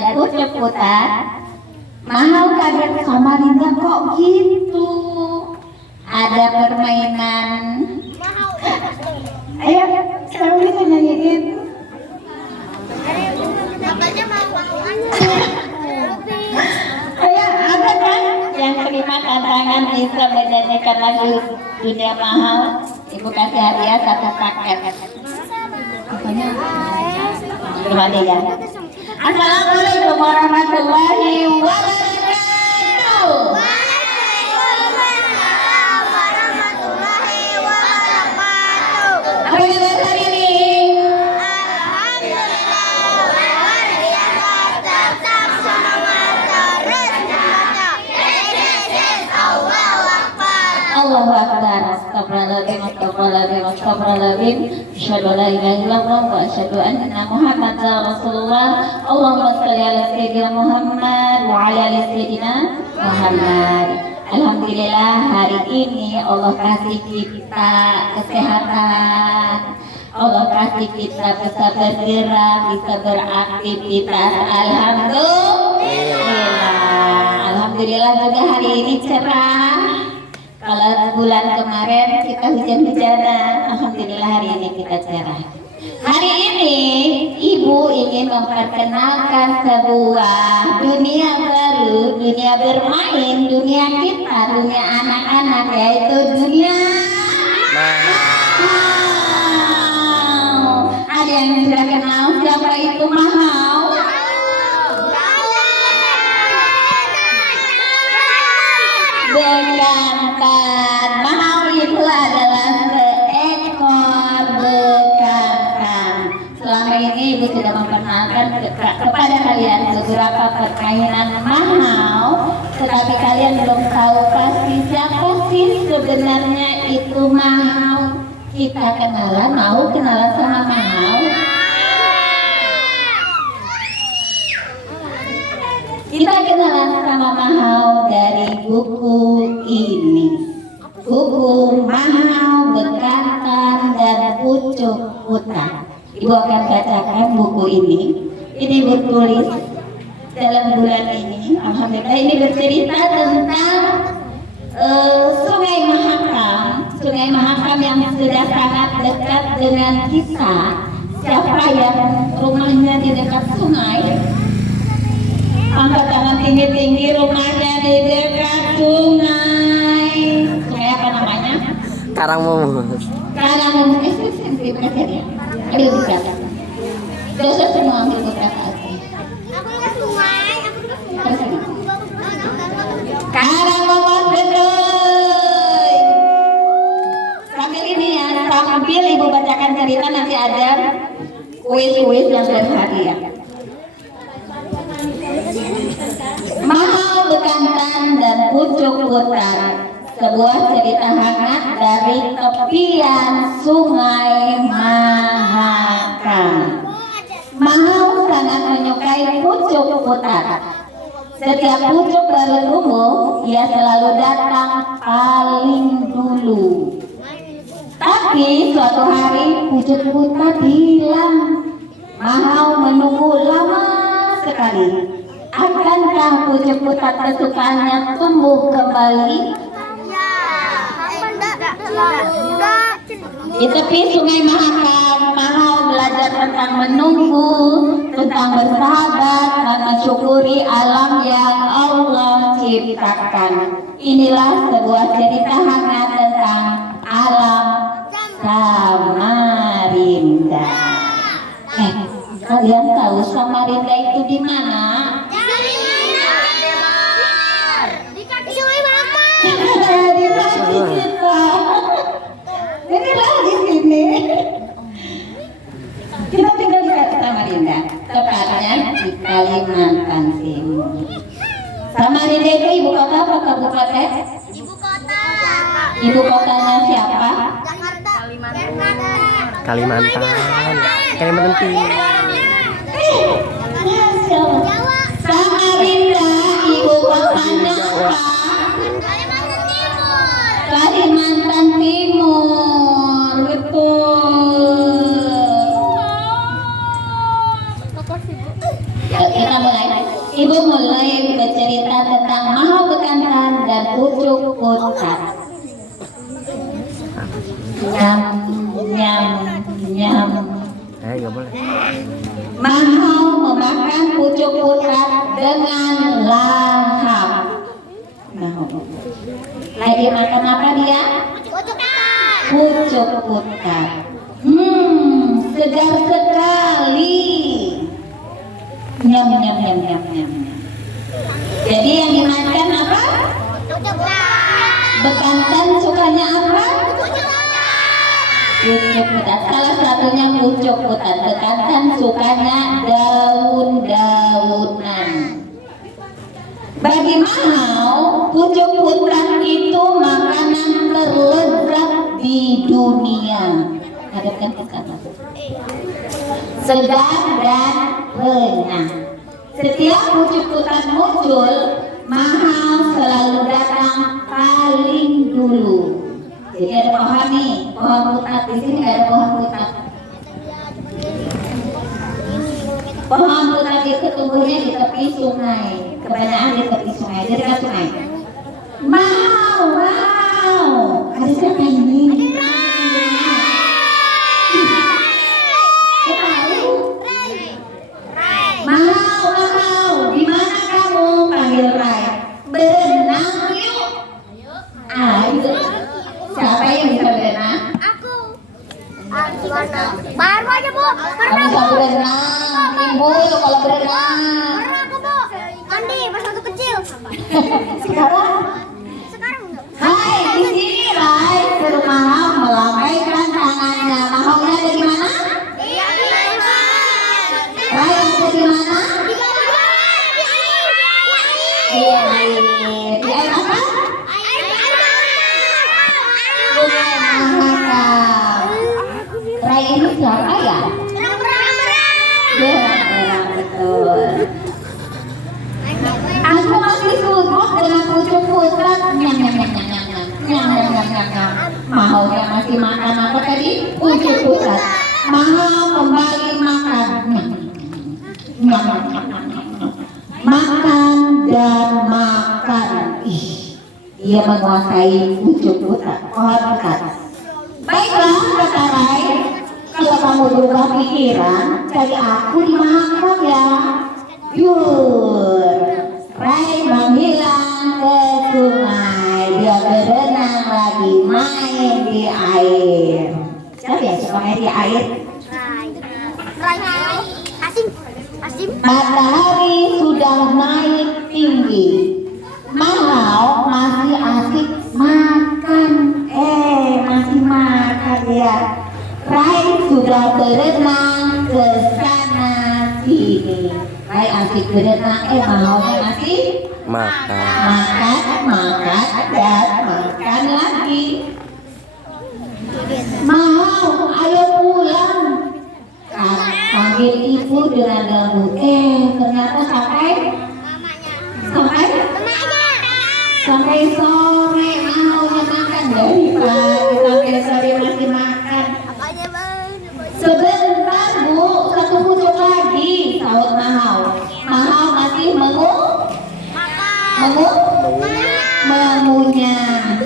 dan Pucuk Putar. Mahal kaget Samarinda kok gitu. Ada permainan. Ayo, sekarang kita nyanyiin. Ayo, ada kan yang terima tantangan bisa menyanyikan lagu Dunia Mahal? Ibu kasih hadiah satu paket. Terima kasih ya. Assalamualaikum warahmatullahi wabarakatuh. Waalaikumsalam warahmatullahi wabarakatuh. Apa kabar hari ini? Alhamdulillah luar biasa, tetap semangat terus membaca. Yesus Allahu Akbar. Allahu Akbar. Astagfirullahaladzim, astagfirullahaladzim, astagfirullahaladzim. Asyhadu an la ilaha illallah wa asyhadu anna Muhammadar Rasulullah. Allahumma shalli ala sayyidina Muhammad wa ala ali sayyidina Muhammad. Alhamdulillah hari ini Allah kasih kita kesehatan. Allah kasih kita bisa bergerak, bisa beraktivitas. Alhamdulillah juga hari ini cerah. Kalau bulan kemarin kita hujan-hujanan, alhamdulillah hari ini kita cerah. Hari ini Ibu ingin memperkenalkan sebuah dunia baru, dunia bermain, dunia kita, dunia anak-anak, yaitu dunia mahal. Ada yang sudah kenal siapa itu mahal? Bekantan. Mahal itu adalah seekor bekantan. Selama ini Ibu sudah memperkenalkan kepada kalian beberapa permainan mahal, tetapi kalian belum tahu pasti siapa sih sebenarnya itu mahal. Kita kenalan, mau kenalan sama mahal? Kita kenalan sama mahal dari buku ini. Buku Mahal, Bekantan, dan Pucuk Putar. Ibu akan bacakan buku ini. Ini bertulis dalam bulan ini. Alhamdulillah ini bercerita tentang Sungai Mahakam. Sungai Mahakam yang sudah sangat dekat dengan kita. Siapa yang rumahnya di dekat sungai? Angkat tangan tinggi-tinggi, rumahnya di dekat sungai. Sungai apa namanya? Karangmumus. Karangmumus. Aduh bisa. Dosa semua ambil beberapa aja. Aku ke sungai, Karangmumus betul. Sambil ini ya, sambil Ibu bacakan cerita nanti ada kuis-kuis yang berhadiah. Mahal, Bekantan, dan Pucuk Putar, sebuah cerita hangat dari tepian Sungai Mahakam. Mahal sangat menyukai Pucuk Putar. Setiap pucuk baru tumbuh, ia selalu datang paling dulu. Tapi suatu hari Pucuk Putar hilang. Mahal menunggu lama sekali. Akankah Pucuk Putar kesukaannya tumbuh kembali? Di tepi Sungai Mahakam, Mahal belajar tentang menunggu, tentang bersahabat, dan mensyukuri alam yang Allah ciptakan. Inilah sebuah cerita hangat tentang alam Samarinda. Kalian tahu Samarinda itu di mana? Di kaki kita. Inilah di sini. Kita tinggal di Samarinda, tepatnya di Kalimantan Timur. Samarinda itu ibu kota apa kabupaten? Ibu kota. Ibu kotanya siapa? Jakarta. Kalimantan Timur. Samarinda ibu kotanya apa? Kalimantan Timur, betul. Ya, kita mulai. Ibu mulai bercerita tentang Mahau Bekantan dan Pucuk Putat. Nyam, nyam, nyam. Nggak boleh. Mahau memakan Pucuk Putat dengan lahap. Nah, lagi makan apa dia? Pucuk Putat. Segar sekali. Nyam, nyam, nyam, nyam, nyam. Jadi yang dimakan apa? Bekantan sukanya apa? Pucuk Putat. Salah satunya Pucuk Putat. Bekantan sukanya daun-daunan. Bagi Mahau, Pucuk Putat itu makanan terlezat di dunia. Hadapkan ke sana. Segar dan renyah. Setiap Pucuk Putat muncul, Mahau selalu datang paling dulu. Jadi ada pohon nih, pohon putat. Di sini nggak ada pohon putat. Pohon putat itu tumbuhnya di tepi sungai. Kebanyakan di tepi sungai, di dekat sungai. Mahau, wow. Ada siapa ini? Mahau, Mahau, di mana kamu? Panggil Rai. Berenang yuk. Ayo. Siapa yang bisa berenang? Aku. Baru aja Bu. Kamu bisa berenang. Ibu kalau berenang. Pernah aku Bu. Mandi pas waktu kecil. Sekarang. Hai, di sini Rai. Suruh Mahau melambaikan tangannya. Mahaunya ada di mana? Iya. Rai ada di mana? Di air. Di air apa? Sungai Mahakam. Rai ini siapa ya? Berang, betul. Aku masih sibuk dengan Pucuk Putat. Nyam, nyam, nyam, nyam, nyam, nyam, nyam, nyam, nyam, nyam, nyam. Mahaunya masih makan apa tadi? Pucuk Putat. Mahau kembali makan. Nyam, nyam, nyam, nyam, nyam, nyam. Makan dan makan. Dia menguasai Pucuk Putat. Pohon putat. Baiklah, kata Rai. Kalau kamu berubah pikiran, cari aku di Mahakam ya. Yur. Rai menghilang ke sungai. Dia berenang lagi, main di air. Siapa yang suka main di air? Asim. Matahari sudah naik tinggi. Mahau masih asik makan. Masih makan ya. Rai sudah berenang ke sana sini. Rai asik berenang. Mahaunya masih Makan. makan dan makan lagi. Mahau, ayo pulang. Panggil ibu dengan lembut. Ternyata sampai sore Mahaunya makan. Dari pagi sampai sore masih makan. Sebentar Bu, satu pucuk lagi. Sahut Mahau. Mahau masih mengunyah.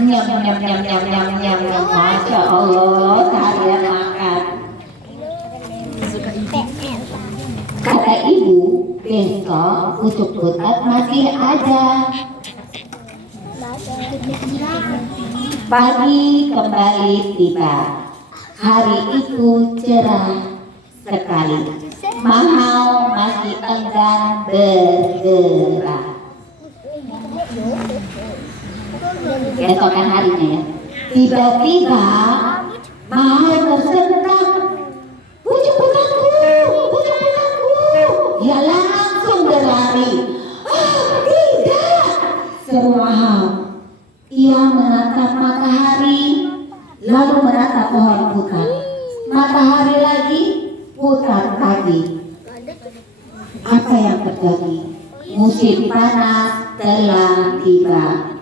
Nyam, nyam, nyam, nyam, nyam, nyam, nyam. Masya Allah, seharian makan. Kata ibu, besok Pucuk Putat masih ada. Pagi kembali tiba. Hari itu cerah sekali. Mahau masih enggan bergerak. Keesokan harinya ya. Tiba-tiba Mahau tersentak. Pucuk Putatku, Pucuk Putatku. Dia langsung berlari. Tidak, seru Mahau. Ia menatap matahari, lalu menatap pohon putat. Matahari lagi, putat lagi. Apa yang terjadi? Musim panas telah tiba.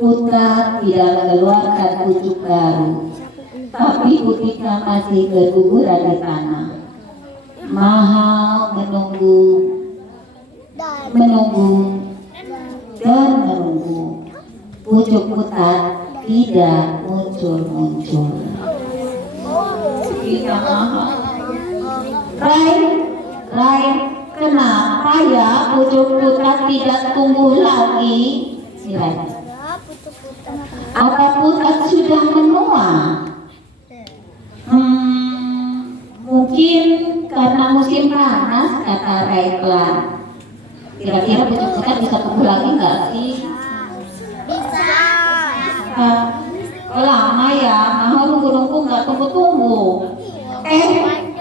Putat tidak mengeluarkan pucuk baru, tapi putiknya masih berguguran di tanah. Mahau menunggu menunggu dan menunggu. Pucuk putat tidak muncul-muncul. Rai, kenapa ya pucuk putat tidak tumbuh lagi? Rai, apa putat sudah menua? Mungkin karena musim panas, kata Raiklan. Kira-kira pucuk putat bisa tumbuh lagi nggak sih? Bisa. Lama ya, mau nunggu-nunggu nggak tumbuh-tumbuh.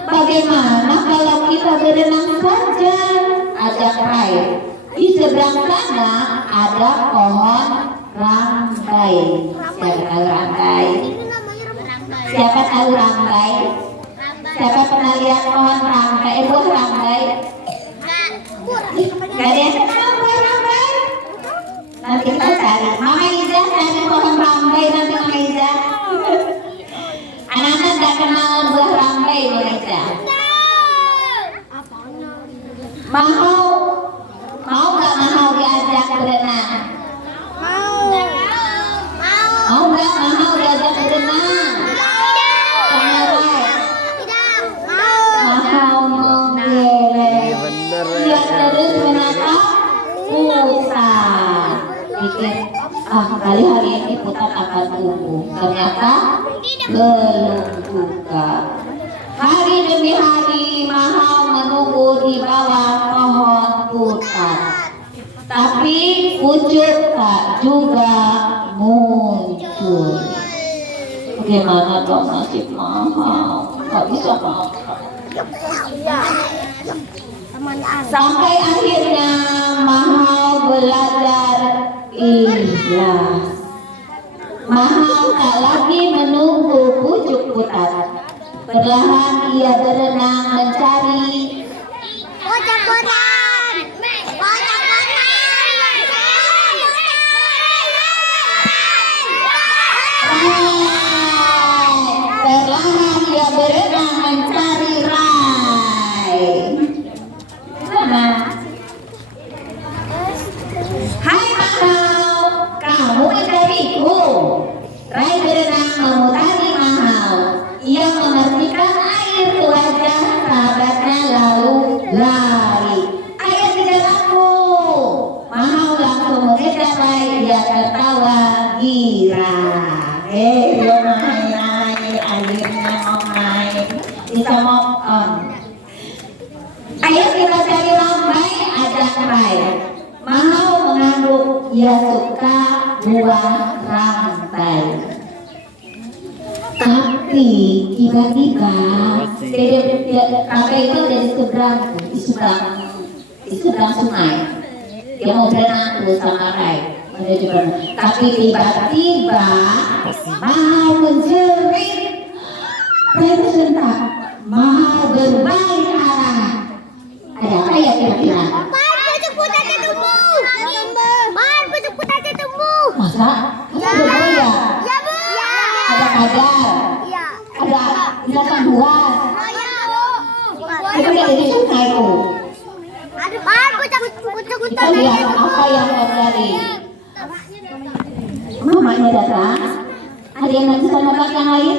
Bagaimana kalau kita berenang saja? Ajak Rai. Di seberang sana ada pohon rambai. Siapa tahu rambai? Siapa tahu rambai? Siapa pernah lihat pohon rambai? Buah rambai? Gak ada yang kenal buah rambai? Nanti kita cari. Mama Iza cari pohon rambai nanti Mama Iza. Anak-anak gak kenal buah rambai Mama Iza. Mau gak mau diajak berenang? Mau gak mau diajak berenang? Mau menggeleng. Dia terus menatap putat. Pikir, kali hari ini putat akan tumbuh. Ternyata belum juga. Hari demi hari Mahau menunggu di bawah pohon putat. Tapi pucuk tak juga muncul. Bagaimana dong nasib Mahau? Gak bisa makan. Sampai akhirnya Mahau belajar ikhlas. Mahau tak lagi menunggu pucuk putat. Perlahan ia berenang mencari Pucuk-putat. Perlahan ia berenang mencari Rai. Mana? Hai Mahau, kamu mencariku. Rai berenang memutari Mahau. Ia memercikan air ke wajah sahabatnya lalu lari. Ayo kejar aku. Mahau langsung mengejar Rai. Dia tertawa girang. Dia main airnya mau main. Bisa move on. Ayo kita cari rambai, ajak Rai. Mahau mengangguk. Ia suka buah rambai. Tapi tiba-tiba rambai itu ada di seberang sungai. Dia mau berenang tuh sama Rai. Tapi tiba-tiba Mahau menjerit. Rai tersentak. Mahau berbalik arah. Ada apa ya kira-kira? Pucuk-putatnya tumbuh. Pucuk-putatnya tumbuh. Masa? Tumbuh ya? Ya, Bu. Ada kadar. Iya. Ada binatang buas. Itu dari di sungai tuh. Kita lihat apa yang terjadi. Mamanya datang. Ada yang nanti sama bak yang lain?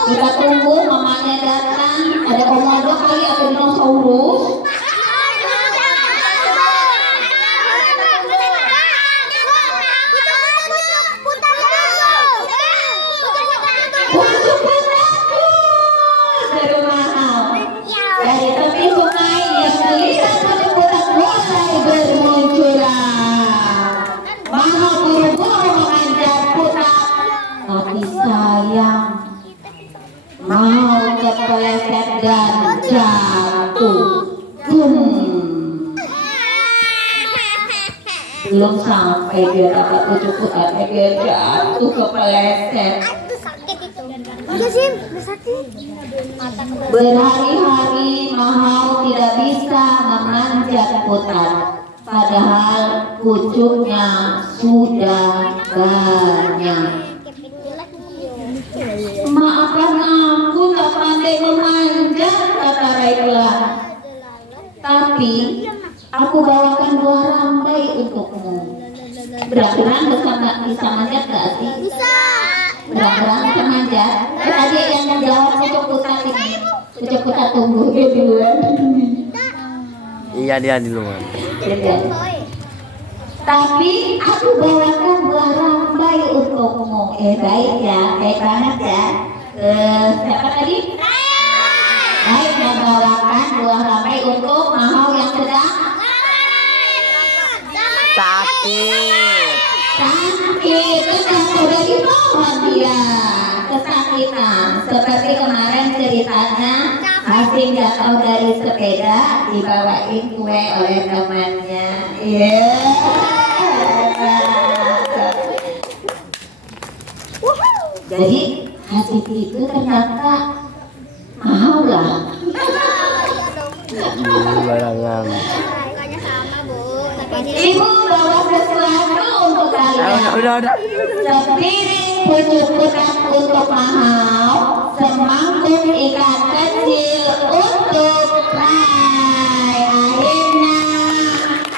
Kita tunggu mamanya datang. Ada komodo kali atau dinosaurus? Dari tepi sungai yang melihat pucuk-putat mulai bermunculan. Mahau buru-buru mengejar putat, tapi sayang Mahau kepleset dan jatuh. Belum sampai dia dapat pucuk putatnya dia jatuh kepleset. Berhari-hari Mahau tidak bisa memanjat putat, padahal pucuknya sudah banyak. Maafkan aku tak pandai memanjat, kata Raiklan. Tapi Aku bawakan buah rambai untukmu. Berang-berang bersama bisa manjat gak sih? Bisa. Berang-berang bisa manjat. Tadi yang menjawab pucuk putat ini. Pucuk putat tunggu dia duluan. Iya dia di luar. Tapi aku bawakan buah rambai untukmu. Baik ya, baik banget ya. Siapa tadi? Baik, membawakan buah rambai untuk Mahau yang sedang Sakit. sakit. Kan sudah dimohon dia kesakitan. Seperti kemarin ceritanya Hasim jatuh dari sepeda dibawain kue oleh temannya. Iya. Jadi Hasim itu ternyata mau lah. Barangan. Ibu bawa sesuatu untuk kalian. Udah. Sepiring pucuk putat untuk Mahau, semangkuk ikan kecil untuk Rai.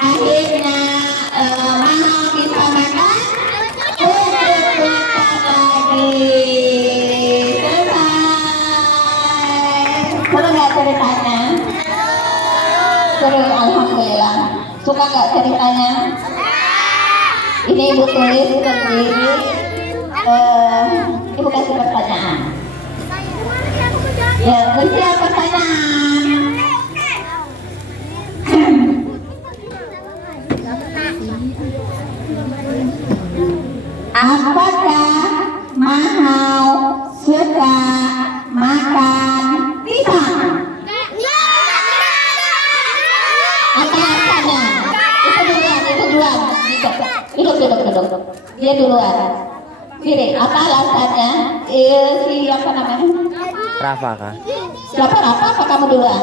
Akhirnya Mahau bisa makan pucuk putat lagi. Selesai. Seru nggak ceritanya? Seru, alhamdulillah. Suka nggak ceritanya? Ini ibu tulis sendiri. Ibu kasih pertanyaan. Ya, bersiap pertanyaan. Apakah Mahau suka makan pisang? Apa alasannya? Itu duluan. Duduk. Dia duluan. Kiri, apa alasannya? Si apa namanya? Rafa kah? Siapa Rafa? Apa kamu duluan?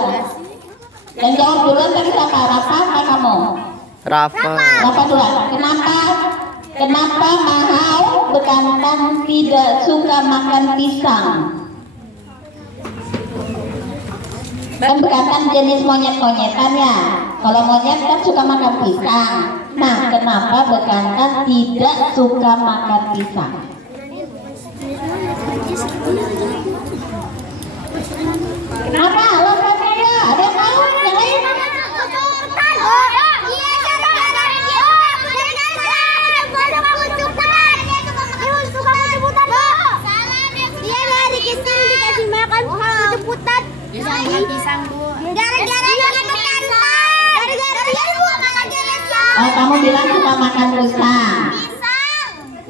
Yang jawab duluan tadi siapa? Rafa apa kamu? Rafa. Rafa duluan. Kenapa Mahau bekantan tidak suka makan pisang? Kan bekantan jenis monyet-monyetan ya. Kalau monyet kan suka makan pisang. Nah, kenapa bekantan tidak suka makan pisang? Kenapa? Alasannya ya? Ada yang tahu? Yang lain? Dia lari kecil dikasih makan pucuk putat. Pisang bu. Gara-gara dia bekantan. Gara-gara dia suka makan pisang. Oh, kamu bilang suka makan pisang.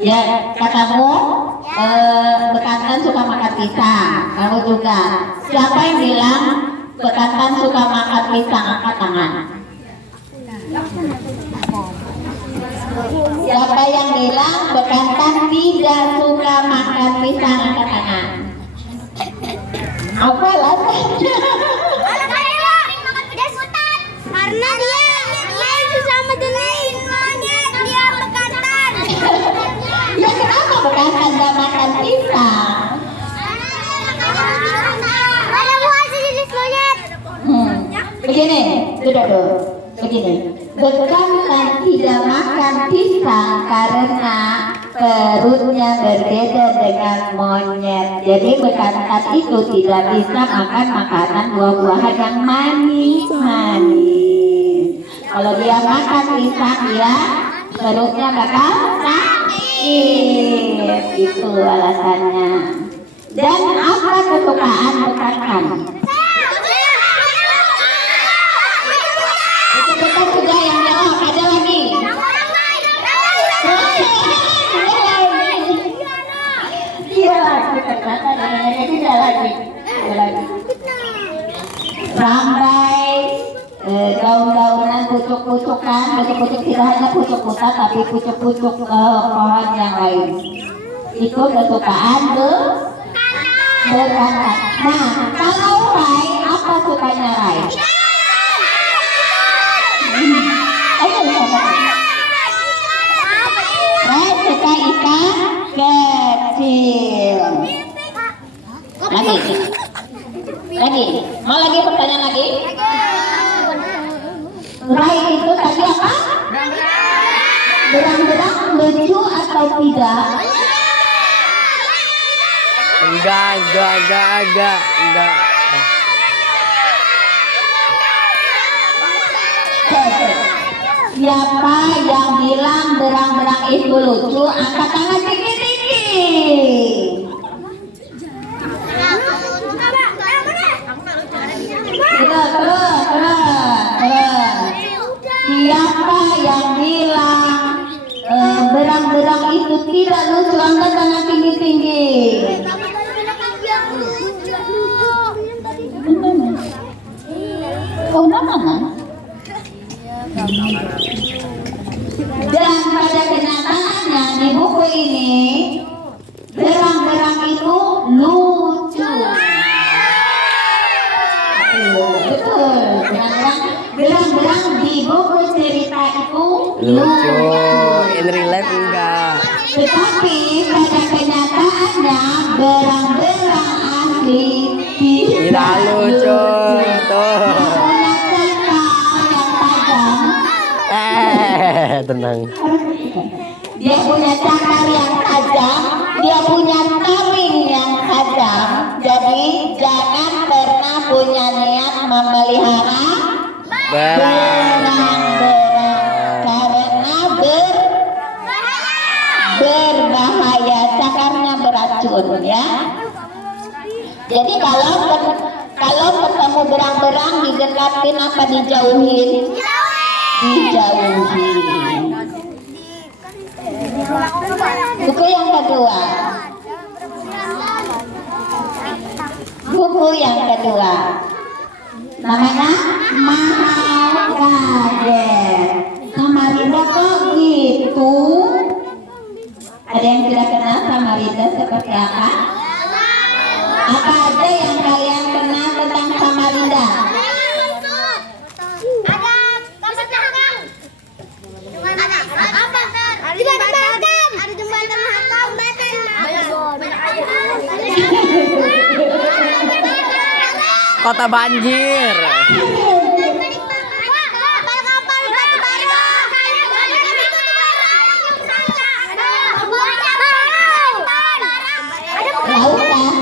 Ya, katamu bekantan suka makan pisang. Kamu juga. Siapa yang bilang bekantan suka makan pisang? Angkat tangan. Siapa yang bilang bekantan tidak suka makan pisang? Angkat tangan. Apa alasannya? Karena dia sesama dengan monyet, dia bekantan. Ya kenapa bekantan gak makan pisang? Ada buah sejenis monyet. Begini, duduk. Begini, bekantan tidak makan pisang karena perutnya berbeda dengan monyet. Jadi bekantan itu tidak bisa makan makanan buah-buahan yang manis-manis. Kalau dia makan pisang, dia perutnya bakal sakit. Itu alasannya. Dan apa kesukaan bekantan? Kita sudah yang jawab, ada lagi. Iya lagi, ternyata tidak lagi. Rambai, daun-daunan, pucuk-pucukan, pucuk-pucuk tidak hanya pucuk putat, tapi pucuk-pucuk pohon yang lain. Itu kesukaan bekantan. Nah, kalau Rai, apa sukanya Rai? Rai suka ikan kecil. Lagi. Mau lagi pertanyaan lagi? Rai itu tadi apa? Berang-berang lucu atau tidak? Enggak. Siapa yang bilang berang-berang itu lucu? Angkat tangan tinggi-tinggi. Terus. Siapa yang bilang berang-berang itu tidak lucu? Angkat tangan tinggi-tinggi. Oh, mana? Dan pada kenyataannya di buku ini berang-berang itu lucu. Betul. Berang-berang di buku cerita itu Lucu. In real life enggak. Tetapi pada kenyataannya berang-berang asli Tidak lucu. Tuh. punya cakar yang tajam. Tenang. Dia punya cakar yang tajam, dia punya taring yang tajam. Jadi jangan pernah punya niat memelihara berang-berang karena berbahaya, cakarnya beracun ya. Jadi kalau ketemu berang-berang didekatin apa dijauhin? Dijauhin. Buku yang kedua. Buku yang kedua. Namanya Mahakaget. Samarinda kok gitu? Ada yang tidak kenal Samarinda seperti apa? Apa aja yang kalian kenal tentang Samarinda? Kota banjir. Lautan.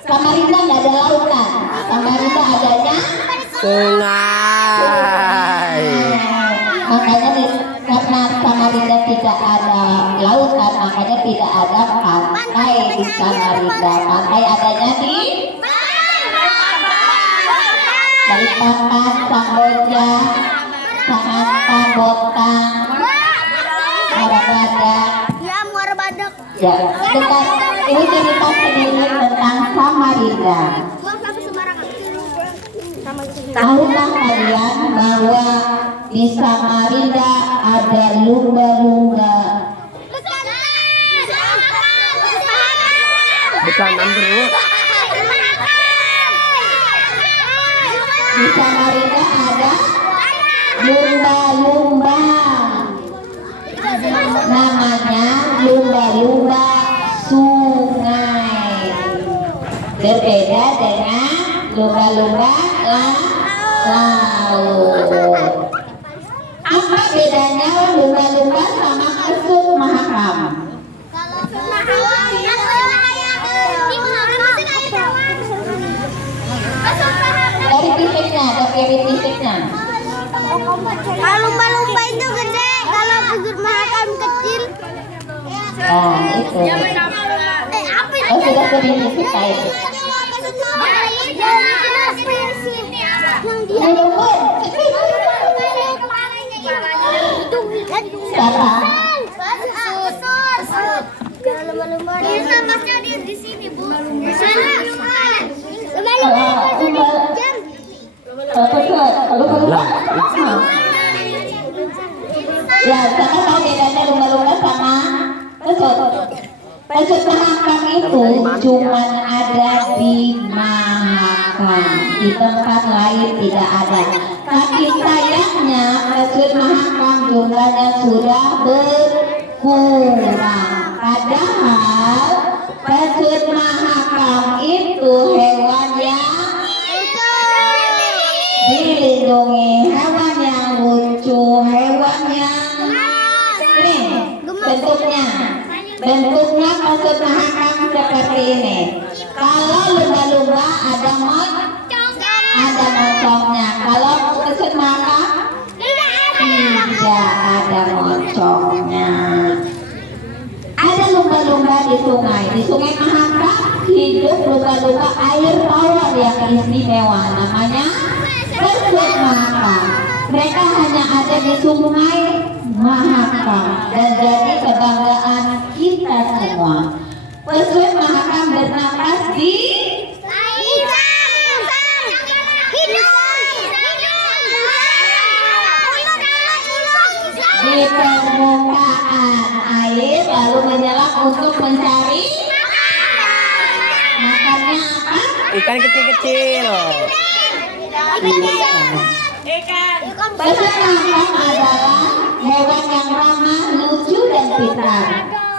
Samarinda nggak ada lautan. Samarinda adanya Sungai. makanya karena Samarinda tidak ada lautan, makanya tidak ada pantai di Samarinda. Pantai adanya di Balikpapan, Samboja, Sangatta, Botang, Muara Badak. Ya, ini cerita sedikit tentang Samarinda. Tahukah kalian bahwa di Samarinda ada lumba-lumba? Bukan anggrek. Di Samarinda ada lumba-lumba. Namanya lumba-lumba sungai. Berbeda dengan lumba-lumba laut. Apa bedanya lumba-lumba sama kesut mahakam? Dari fisiknya. Kalau lumba-lumba itu gede, kalau kesut mahakam kecil. Nah, itu. Oh, sudah sering fisika itu. Siapa? Di sini, Bu. Ya, siapa tahu bedanya lumba-lumba sama kesut? Kesut mahakam itu cuman ada di Mahakam, di tempat lain tidak ada. Tapi sayangnya kesut mahakam jumlahnya sudah berkurang. Padahal kesut mahakam itu hewan yang dilindungi, hewan yang lucu, hewan yang ini bentuknya maksud mahakam seperti ini. Kalau lumba-lumba ada mocongnya. Kalau maksud mahakam tidak ada mocongnya. Ada lumba-lumba di sungai. Di sungai Mahakam hidup lumba-lumba air tawar yang istimewa, namanya Persut Mahakam. Mereka hanya ada di sungai Mahakam dan jadi kebanggaan kita semua. Persut Mahakam bernapas di permukaan air, lalu menyelam untuk mencari makannya apa? Ikan kecil-kecil. Persut Mahakam adalah hewan yang ramah, lucu dan pintar.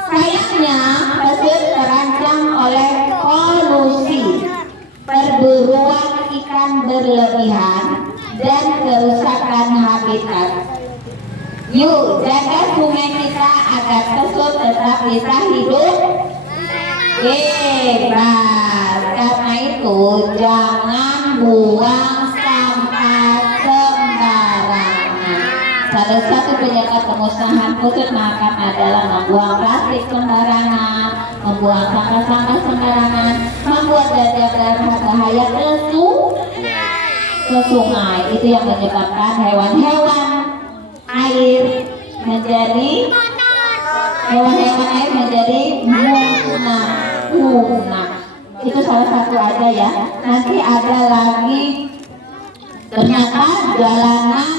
Sayangnya persut terancam oleh polusi, perburuan ikan berlebihan dan kerusakan habitat. Yuk jaga sungai kita agar persut tetap bisa hidup bebas. Karena itu jangan buang sampah sembarangan. Salah satu penyebab kemusnahan Persut Mahakam adalah membuang plastik sembarangan, membuang sampah-sampah sembarangan, membuat dan berbahaya ke sungai. Itu yang menyebabkan hewan-hewan air menjadi musnah. Itu salah satu aja ya. Nanti ada lagi, ternyata jalanan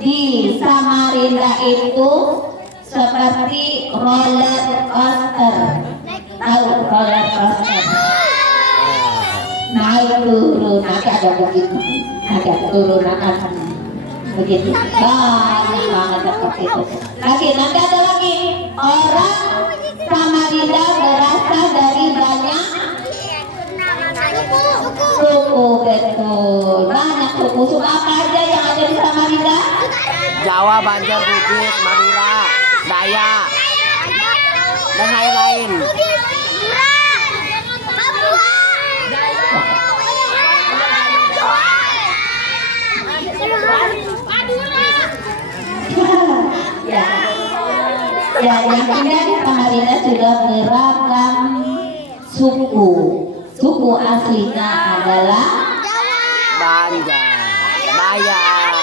di Samarinda itu seperti roller coaster. Tahu roller coaster? Naik turun, nanti ada begitu, ada turunan begitu, banyak banget seperti itu. Nanti ada lagi, orang Samarinda berasal dari banyak suku. Betul, banyak suku. Suku apa aja yang ada di Samarinda? Jawa, Banjar, Bugis, Madura, Dayak, dan lain-lain. Ya, yang tinggal di Samarinda sudah beragam suku. Suku aslinya adalah Banjar, Dayak,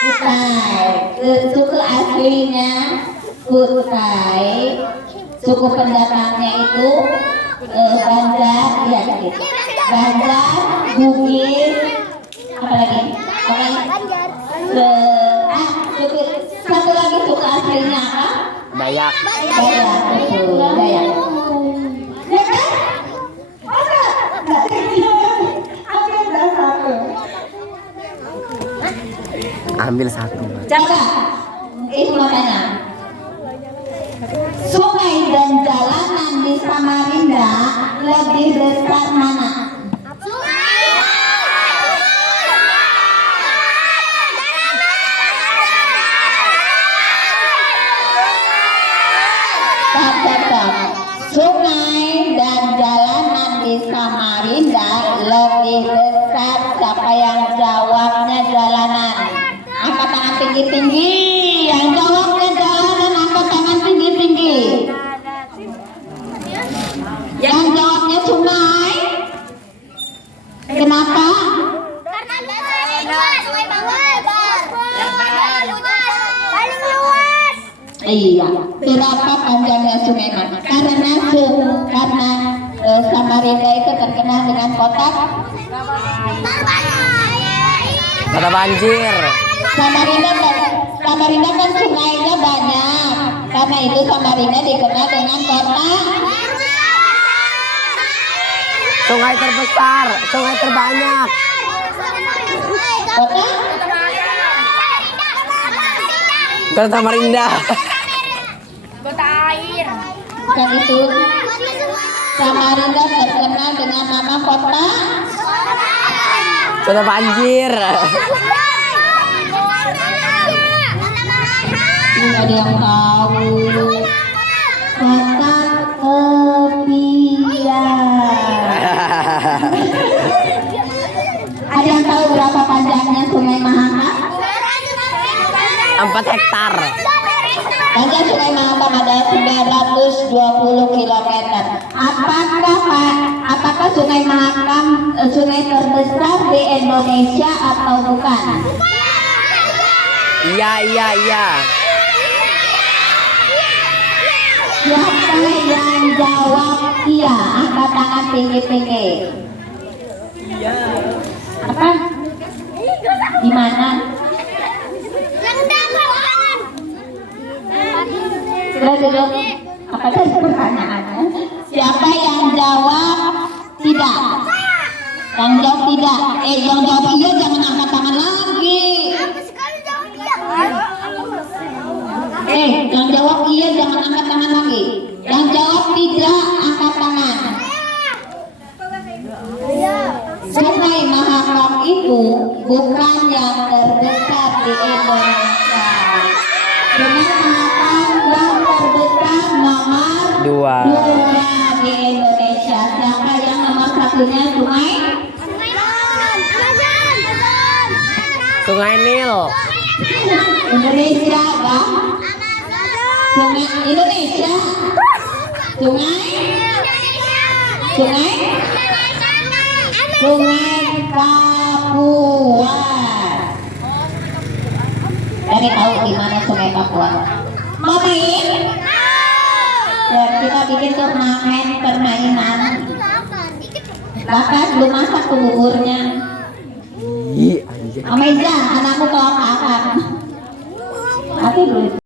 Kutai. Suku aslinya Kutai. Suku pendatangnya itu Banjar, ya gitu. Banjar, Bugis, apalagi? Satu lagi suku aslinya apa? Dayak. Dayak, betul, Dayak. Ya kan? Masa? Ambil satu. Coba, itu makanya. Sungai dan jalanan di Samarinda lebih besar mana? Sungai dan jalanan di Samarinda lebih besar. Siapa yang jawabnya jalanan? Angkat tangan tinggi-tinggi. Yang jawabnya jalanan, angkat tangan tinggi-tinggi. Yang jawabnya sungai. Kenapa? Karena sungai paling luas. Iya. Berapa panjangnya sungai mana? Karena Samarinda itu terkenal dengan kota banjir. Samarinda kan sungainya banyak. Karena itu Samarinda dikenal dengan kota Sungai terbesar, sungai terbanyak. Kota Samarinda. Kota air. kan itu Samarinda terkenal dengan nama kota Banjir. ada yang tahu. Kata tepian. Ada yang tahu berapa panjangnya Sungai Mahakam? 4 hektar. Panjang Sungai Mahakam ada 920 km. Apakah Sungai Mahakam sungai terbesar di Indonesia atau bukan? Iya. Siapa yang jawab iya? Angkat tangan tinggi-tinggi. Apa? Di mana? Sudah duduk. Apa tadi pertanyaannya? Siapa yang jawab tidak? Yang jawab tidak. Yang jawab iya jangan angkat tangan lagi. Yang jawab iya jangan angkat tangan lagi. Yang jawab tidak angkat tangan. Sungai Mahakam itu bukan yang terbesar di Indonesia. Sungai Mahakam yang terbesar nomor 2 di Indonesia. Siapa yang nomor satunya? Sungai Nil. Indonesia, Bang. Sungai Indonesia. Sungai Papua. Dari tahu di mana Sungai Papua? Mau main? Ya, kita bikin turnamen permainan. Bakas belum masak tuh buburnya. Iya, anjir. Ameja, anakmu kelak akan. Mati dulu.